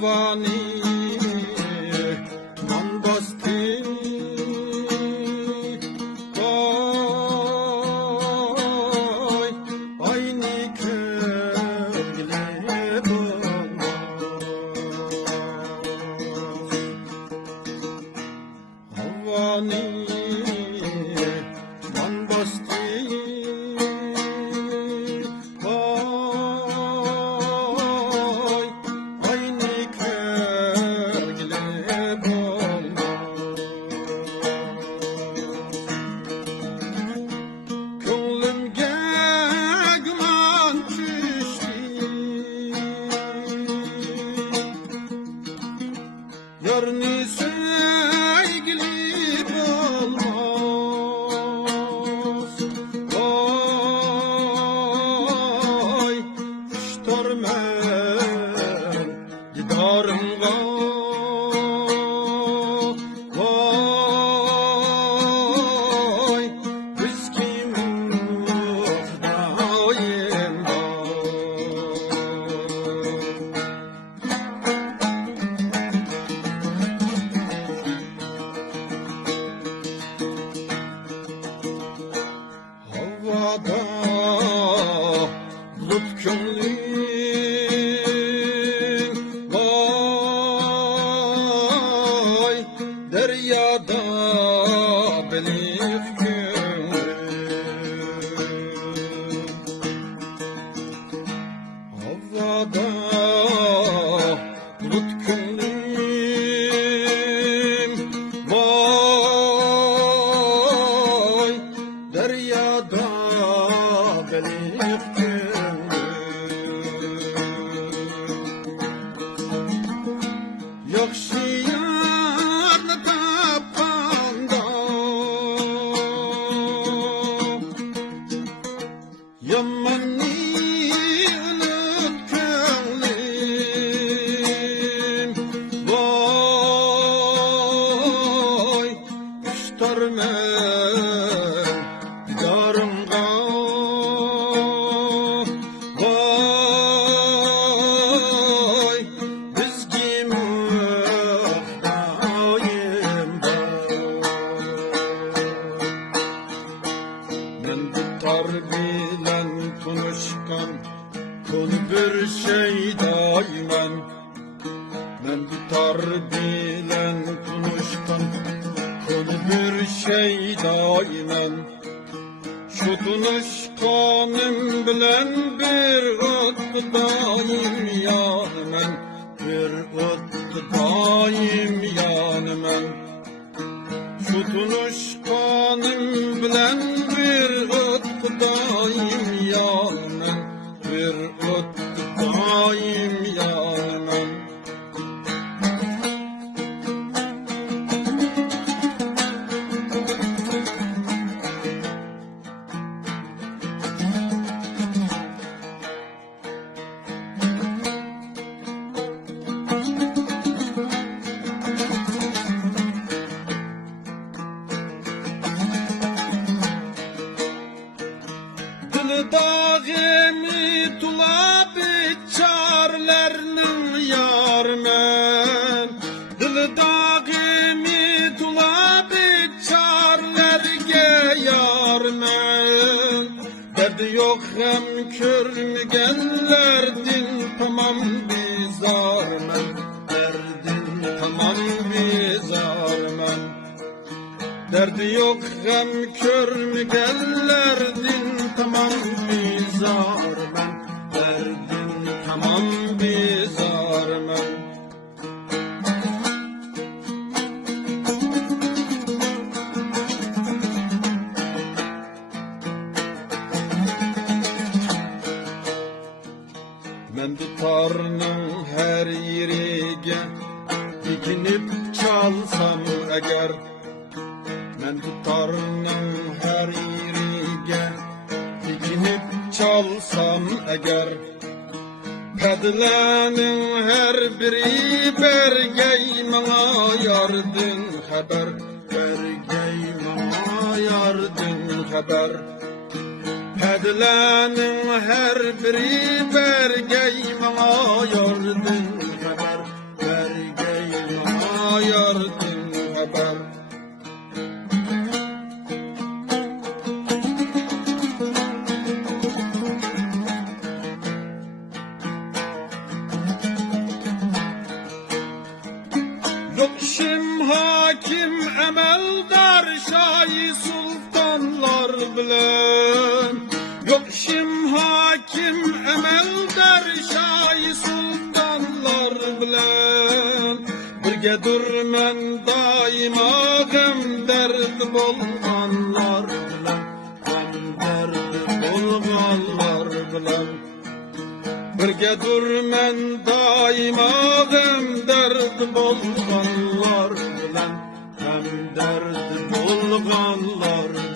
Havvani man bastı oy aynı köyle Havvani man bastı yarını sevgili olmaz oy iştarmen didarımga oy biz kim muhtayım havada bulut kömlün vay deryada belif gönlün havada bulut kömlün vay deryada belif yaxşı yarını tapanda yamanni unut könglim vay iştarmen yarımga vay bizgi muhtayım men dutar bilen tunuşkan kul bir şey dayman men dutar bilen tunuşkan kul bir şey dayman şu tunuşkanım bilen bir ottudayım yanmen bir ottudayım yanmen şu tunuşkanım bilen bir ottudayım yanmen bir ottudayım yanmen dağımı tulab çarlarının yarmen dil dağımı tulab çarlarge yarmen derdi yok hem körmügenlerdin tamam bizarmen derdin tamam bizarmen derdi yok hem körmügenlerdin tamam bizarmen derdin tamam bizarmen men dutarның her yeriga dikinip çalsam eğer men dutarның her yeriga dikinip çalsam eğer pedlenin her biri bergey mana yardın haber bergey mana yardın haber pedlenin her biri bergey mana yardın haber hakim emeldar şahi sultanlar bilen. Yok işim hakim emeldar şahi sultanlar bilen. Birge durmen daima gem derd bolganlar bilen. Gem derd bolganlar bilen. Birge durmen daima gem derd bolganlar bilen. Hem derd bolganlar